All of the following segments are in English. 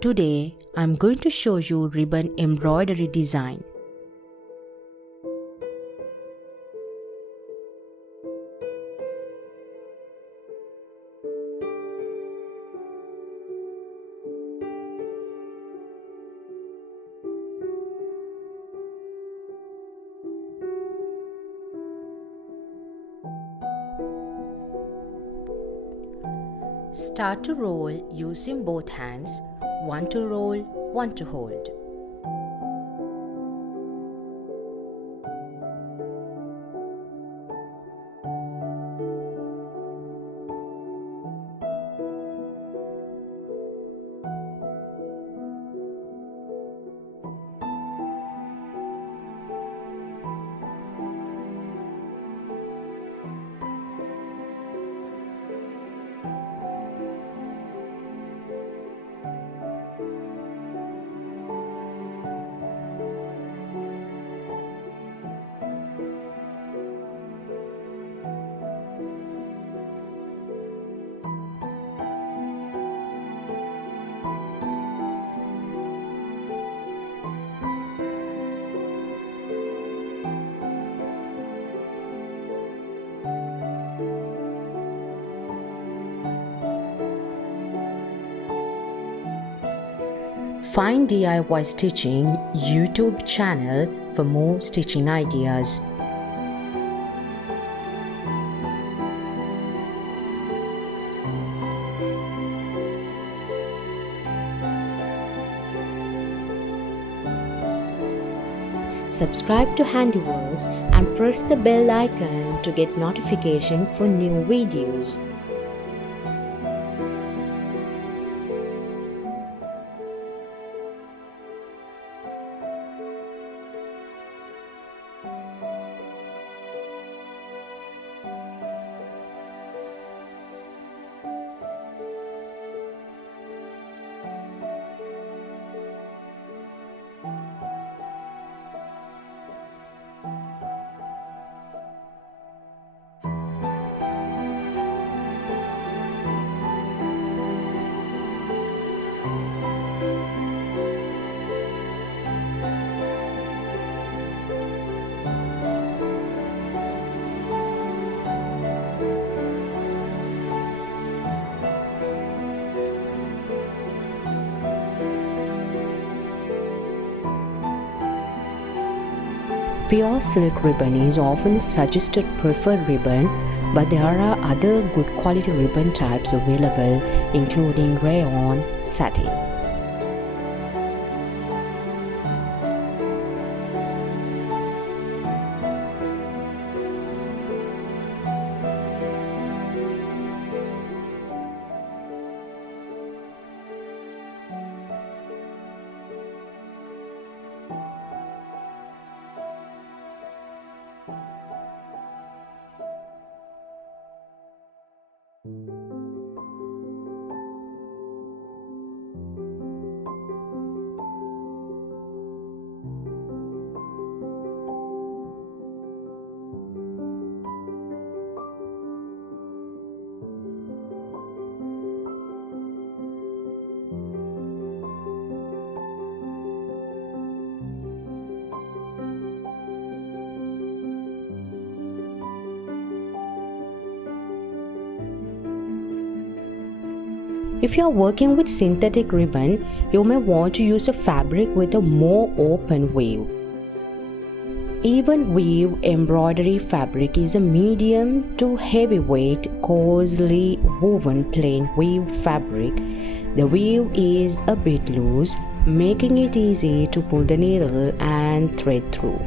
Today, I'm going to show you ribbon embroidery design. Start to roll using both hands, one to roll, one to hold. Find DIY Stitching YouTube channel for more stitching ideas. Subscribe to HandiWorks and press the bell icon to get notification for new videos. Pure silk ribbon is often a suggested preferred ribbon, but there are other good quality ribbon types available, including rayon, satin. If you are working with synthetic ribbon, you may want to use a fabric with a more open weave. EVENWEAVE embroidery fabric is a medium to heavyweight, coarsely woven plain weave fabric. The weave is a bit loose, making it easy to pull the needle and thread through.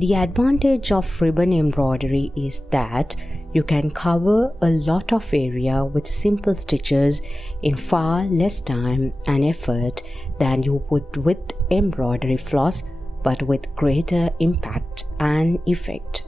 The advantage of ribbon embroidery is that you can cover a lot of area with simple stitches in far less time and effort than you would with embroidery floss, but with greater impact and effect.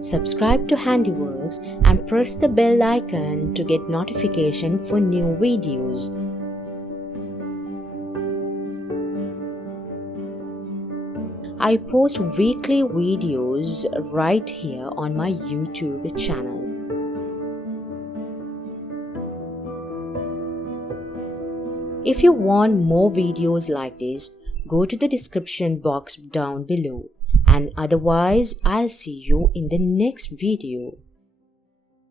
Subscribe to HandiWorks and press the bell icon to get notification for new videos. I post weekly videos right here on my YouTube channel. If you want more videos like this, go to the description box down below. And otherwise, I'll see you in the next video.